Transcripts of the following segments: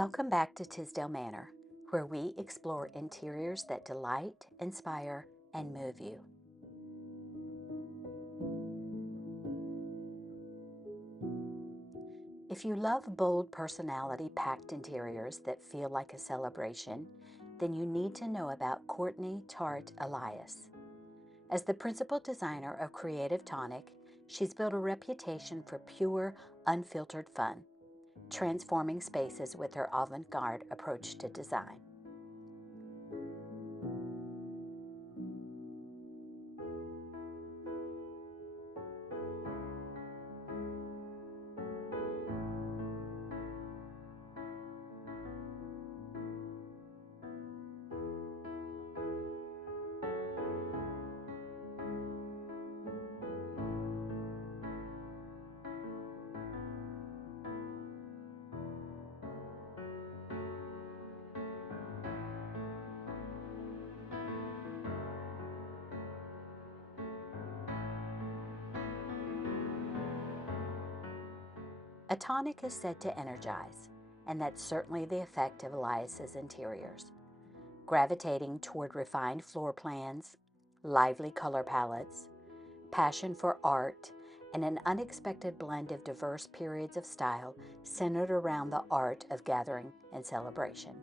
Welcome back to Tisdale Manor, where we explore interiors that delight, inspire, and move you. If you love bold, personality-packed interiors that feel like a celebration, then you need to know about Courtnay Tartt Elias. As the principal designer of creative Tonic, she's built a reputation for pure, unfiltered fun, transforming spaces with her avant-garde approach to design. A tonic is said to energize, and that's certainly the effect of Elias's interiors, gravitating toward refined floor plans, lively color palettes, passion for art, and an unexpected blend of diverse periods of style centered around the art of gathering and celebration.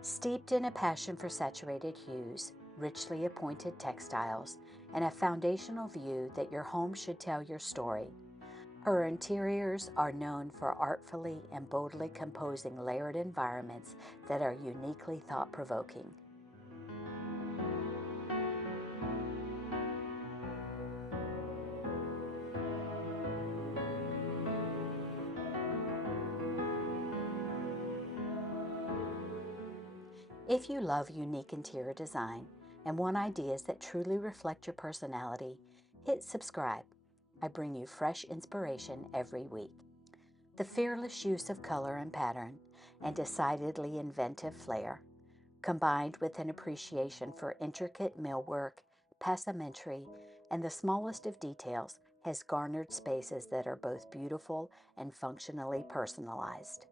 Steeped in a passion for saturated hues, richly appointed textiles, and a foundational view that your home should tell your story, her interiors are known for artfully and boldly composing layered environments that are uniquely thought-provoking. If you love unique interior design and want ideas that truly reflect your personality, hit subscribe. I bring you fresh inspiration every week. The fearless use of color and pattern and decidedly inventive flair, combined with an appreciation for intricate millwork, passementerie, and the smallest of details, has garnered spaces that are both beautiful and functionally personalized.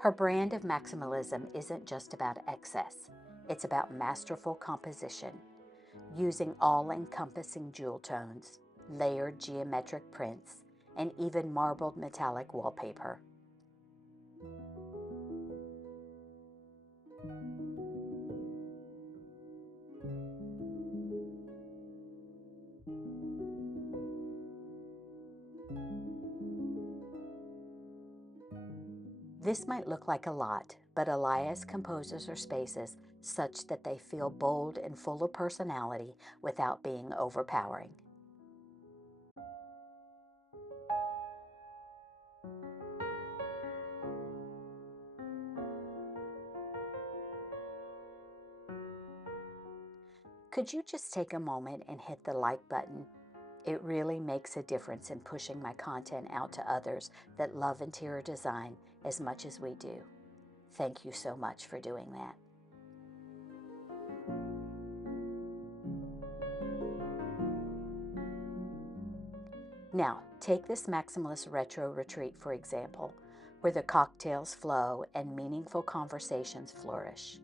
Her brand of maximalism isn't just about excess, it's about masterful composition, using all-encompassing jewel tones, layered geometric prints, and even marbled metallic wallpaper. This might look like a lot, but Elias composes her spaces such that they feel bold and full of personality without being overpowering. Could you just take a moment and hit the like button? It really makes a difference in pushing my content out to others that love interior design as much as we do. Thank you so much for doing that. Now, take this maximalist retro retreat, for example, where the cocktails flow and meaningful conversations flourish.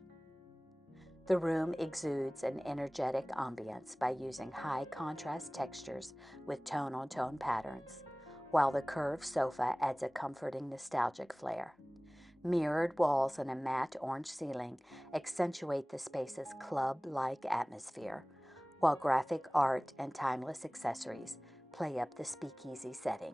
The room exudes an energetic ambience by using high contrast textures with tone-on-tone patterns, while the curved sofa adds a comforting nostalgic flair. Mirrored walls and a matte orange ceiling accentuate the space's club-like atmosphere, while graphic art and timeless accessories play up the speakeasy setting.